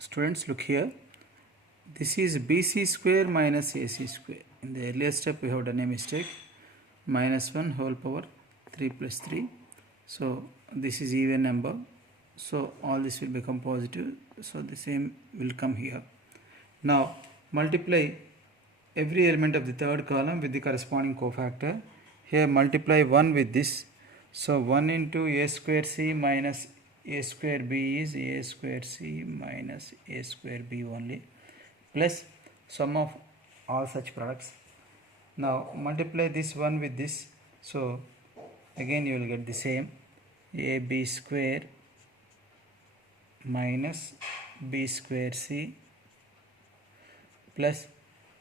Students, look here. This is BC square minus AC square. In the earlier step we have done a mistake. Minus 1 whole power 3 plus 3. So this is even number. So all this will become positive. So the same will come here. Now multiply every element of the third column with the corresponding cofactor. Here multiply 1 with this. So 1 into a square c minus a square b is a square c minus a square b only, plus sum of all such products. Now multiply this one with this. So again you will get the same, ab square minus b square c, plus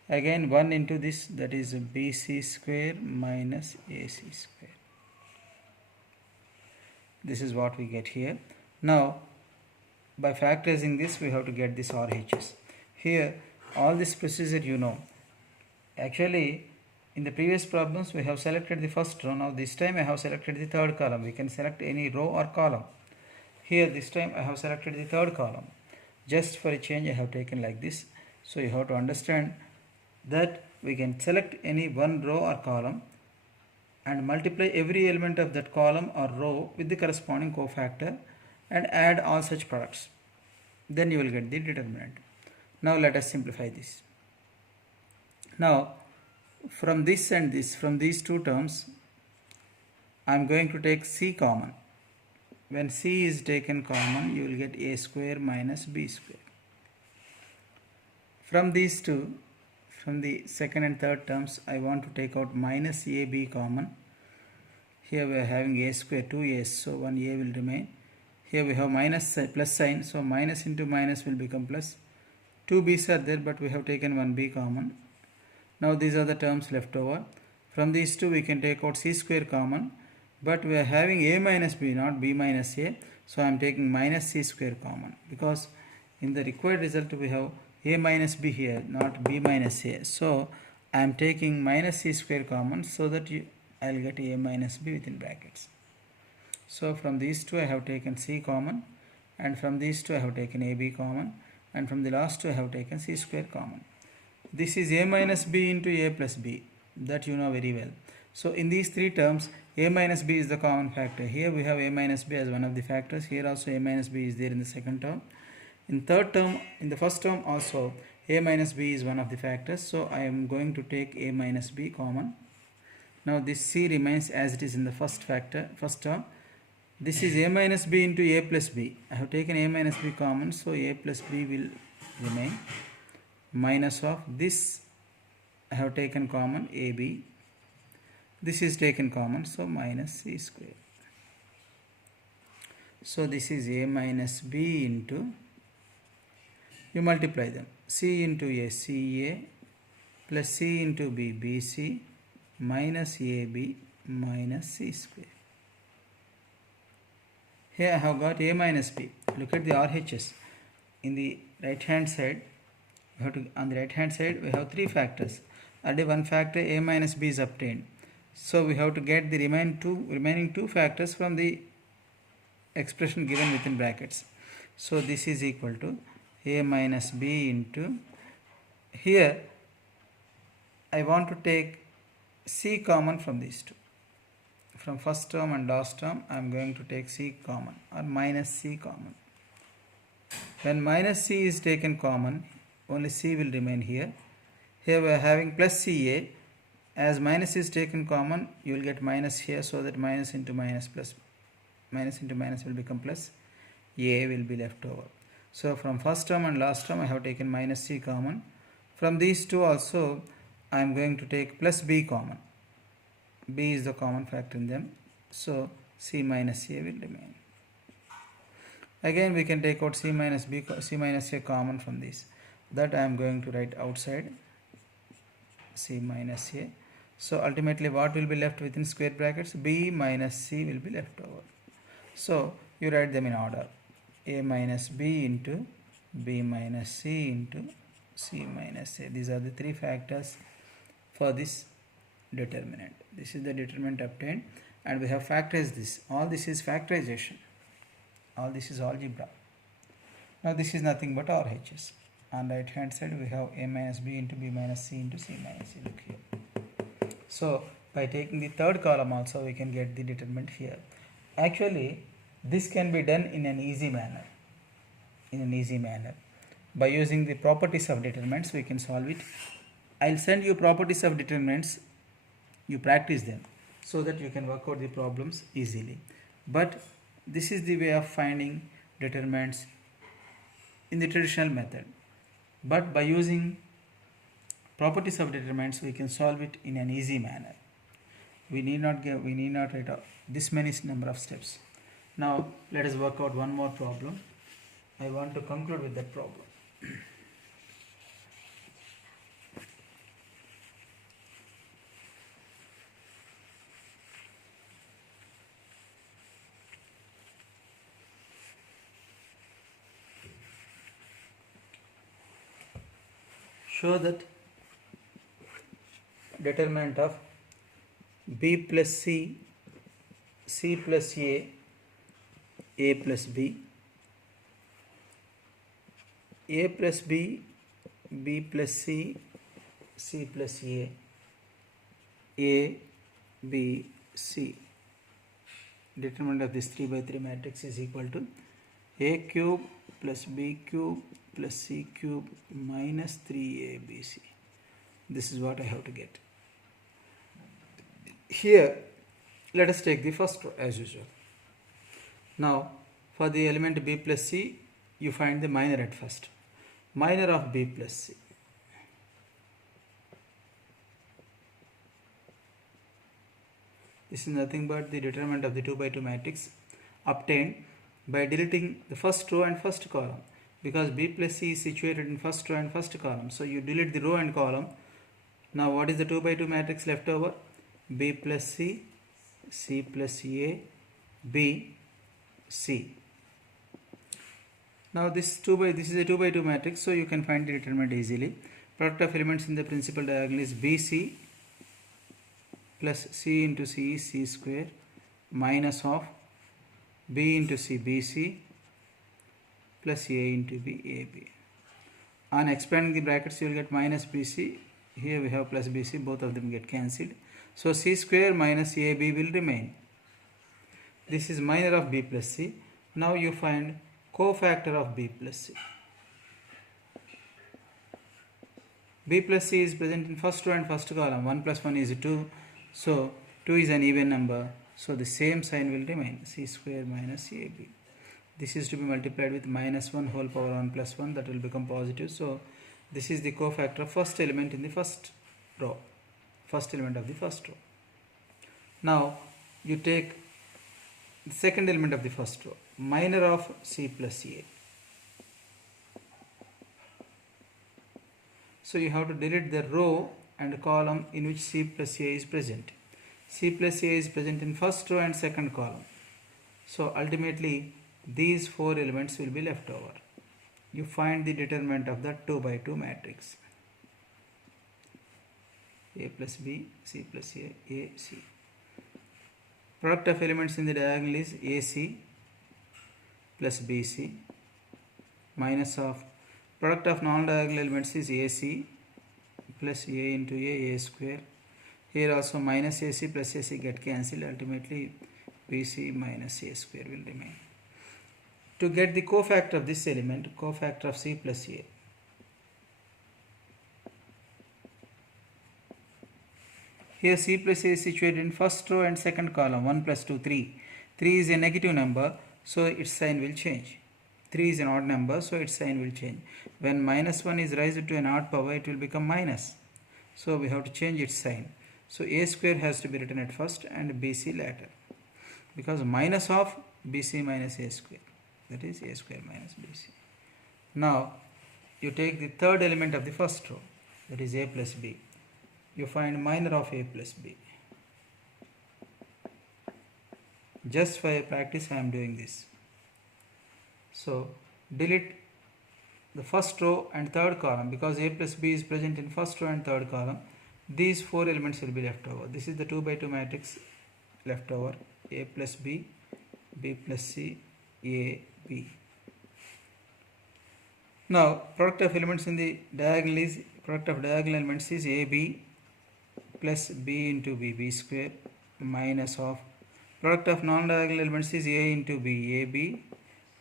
again 1 into this, that is bc square minus ac square. This is what we get here. Now by factorizing this we have to get this RHS. Here all this procedure you know. Actually in the previous problems we have selected the first row. Now this time I have selected the third column. We can select any row or column. Here this time I have selected the third column. Just for a change I have taken like this. So you have to understand that we can select any one row or column and multiply every element of that column or row with the corresponding cofactor and add all such products. Then you will get the determinant. Now let us simplify this. Now from this and this, from these two terms, I am going to take c common. When c is taken common, you will get a square minus b square. From these two, from the second and third terms, I want to take out minus ab common. Here we are having a square, 2a's, so 1a will remain. Here we have minus plus sign, so minus into minus will become plus. 2 b's are there, but we have taken 1b common. Now these are the terms left over. From these two we can take out c square common, but we are having a minus b, not b minus a. So I am taking minus c square common, because in the required result we have a minus b here, not b minus a. So I am taking minus c square common, so that I will get a minus b within brackets. So from these two I have taken c common, and from these two I have taken ab common, and from the last two I have taken c square common. This is a minus b into a plus b, that you know very well. So in these three terms, a minus b is the common factor. Here we have a minus b as one of the factors. Here also a minus b is there in the second term. In third term, in the first term also a minus b is one of the factors. So I am going to take a minus b common. Now this c remains as it is in the first term. This is a minus b into a plus b. I have taken a minus b common, so a plus b will remain. Minus of this I have taken common, ab. This is taken common, so minus c square. So this is a minus b into, you multiply them, c into a ca plus c into b bc minus ab minus c square. Here I have got a minus b. Look at the RHS. In the right hand side, on the right hand side we have three factors. Already one factor a minus b is obtained. So we have to get the remaining two factors from the expression given within brackets. So this is equal to a minus b into, here I want to take c common from these two. From first term and last term I am going to take c common, or minus c common. When minus c is taken common, only c will remain here. Here we are having plus ca. As minus is taken common, you will get minus here, so that minus into minus plus, minus into minus will become plus, a will be left over. So from first term and last term I have taken minus c common. From these two also I am going to take plus b common. B is the common factor in them, so c minus a will remain. Again we can take out c minus a common from this. That I am going to write outside, c minus a. So ultimately what will be left within square brackets? B minus c will be left over. So you write them in order. A minus b into b minus c into c minus a. These are the three factors for this determinant. This is the determinant obtained, and we have factorized this. All this is factorization. All this is algebra. Now this is nothing but RHS. On right hand side we have A minus B into B minus C into C minus C. Look here. So by taking the third column also we can get the determinant here. Actually this can be done in an easy manner. By using the properties of determinants we can solve it. I'll send you properties of determinants. You practice them so that you can work out the problems easily. But this is the way of finding determinants in the traditional method. But by using properties of determinants we can solve it in an easy manner. We need not write out this many number of steps. Now let us work out one more problem. I want to conclude with that problem. Show that determinant of B plus C, C plus A plus B, A plus B, B plus C, C plus A, B, C. Determinant of this 3 by 3 matrix is equal to A cube plus B cube plus C cube minus 3ABC. This is what I have to get. Here, let us take the first row as usual. Now, for the element B plus C, you find the minor at first. Minor of B plus C. This is nothing but the determinant of the 2 by 2 matrix obtained by deleting the first row and first column, because B plus C is situated in first row and first column. So you delete the row and column. Now what is the 2 by 2 matrix left over? B plus C, C plus A, B, C. Now this is a 2 by 2 matrix, so you can find the determinant easily. Product of elements in the principal diagonal is BC plus C into C is C square minus of B into C, BC plus A into B, AB. On expanding the brackets you will get minus BC. Here we have plus BC, both of them get cancelled. So C square minus AB will remain. This is minor of B plus C. Now you find cofactor of B plus C. B plus C is present in first row and first column. 1 plus 1 is 2. So 2 is an even number. So the same sign will remain. C square minus AB. This is to be multiplied with minus 1 whole power 1 plus 1. That will become positive. So this is the cofactor of first element in the first row. First element of the first row. Now you take the second element of the first row. Minor of C plus A. So you have to delete the row and column in which C plus A is present. C plus A is present in first row and second column. So ultimately these 4 elements will be left over. You find the determinant of the 2 by 2 matrix. A plus B, C plus A, C. Product of elements in the diagonal is AC plus BC minus of product of non-diagonal elements is AC plus A into A square. Here also minus AC plus AC get cancelled. Ultimately BC minus A square will remain. To get the cofactor of this element, cofactor of C plus A. Here C plus A is situated in first row and second column. 1 plus 2, 3. 3 is a negative number, so its sign will change. 3 is an odd number, so its sign will change. When minus 1 is raised to an odd power, it will become minus. So we have to change its sign. So A square has to be written at first and BC later. Because minus of BC minus A square. That is A square minus BC. Now you take the third element of the first row. That is A plus B. You find minor of A plus B. Just for practice I am doing this. So delete the first row and third column, because A plus B is present in first row and third column. These 4 elements will be left over. This is the 2 by 2 matrix left over. A plus B, B plus C, A, B. Now product of elements in the diagonal is product of diagonal elements is AB plus B into B square minus of product of non-diagonal elements is A into AB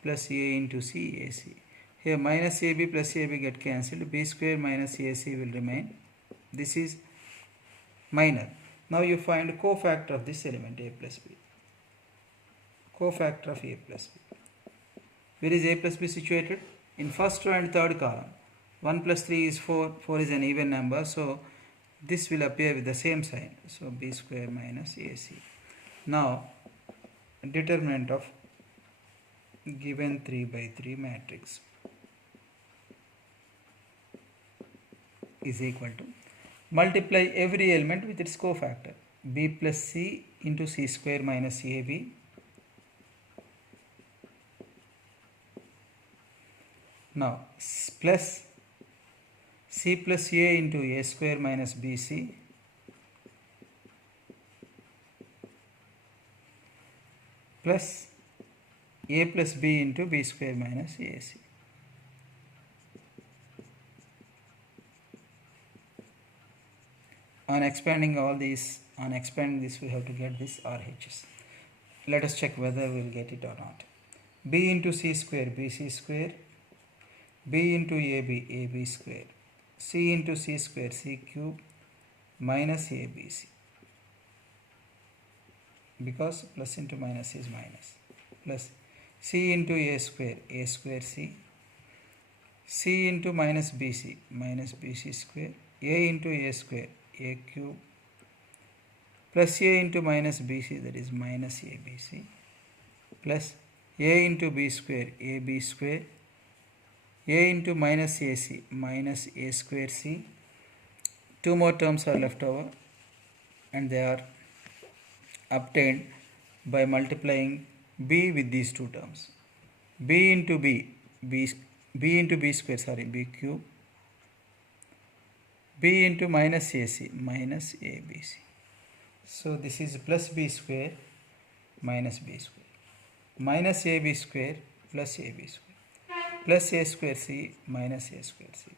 plus A into AC. Here minus AB plus AB get cancelled, B square minus AC will remain. This is minor. Now you find cofactor of this element A plus B. Cofactor of A plus B. Where is A plus B situated? In first row and third column. 1 plus 3 is 4. 4 is an even number. So this will appear with the same sign. So B square minus AC. Now determinant of given 3 by 3 matrix is equal to multiply every element with its cofactor. B plus C into C square minus AB now plus C plus A into A square minus BC plus A plus B into B square minus AC. On expanding this we have to get this RHS. Let us check whether we will get it or not. B into C square BC square, B into AB square, C into C square C cube minus ABC, because plus into minus is minus, plus C into A square C, C into minus BC square, A into A square A cube plus A into minus BC, that is minus ABC, plus A into B square AB square, A into minus AC minus A square C. Two more terms are left over and they are obtained by multiplying B with these two terms. B into B into B square, B cube, B into minus AC minus ABC. So this is plus B square minus B square minus AB square plus AB square plus A square C minus A square C.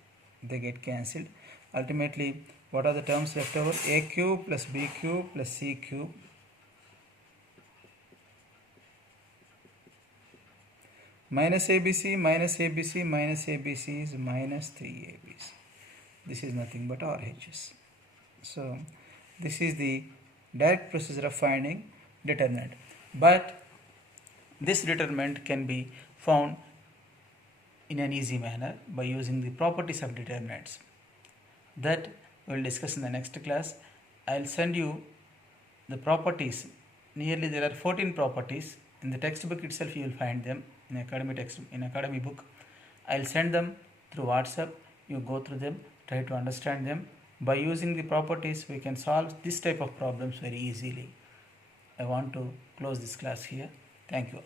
They get cancelled. Ultimately, what are the terms left over? A cube plus B cube plus C cube minus ABC minus ABC minus ABC is minus 3ABC. This is nothing but RHS. So this is the direct procedure of finding determinant. But this determinant can be found in an easy manner by using the properties of determinants. That we will discuss in the next class. I will send you the properties. Nearly there are 14 properties. In the textbook itself you will find them in academy book. I will send them through WhatsApp. You go through them, try to understand them. By using the properties we can solve this type of problems very easily. I want to close this class here. Thank you.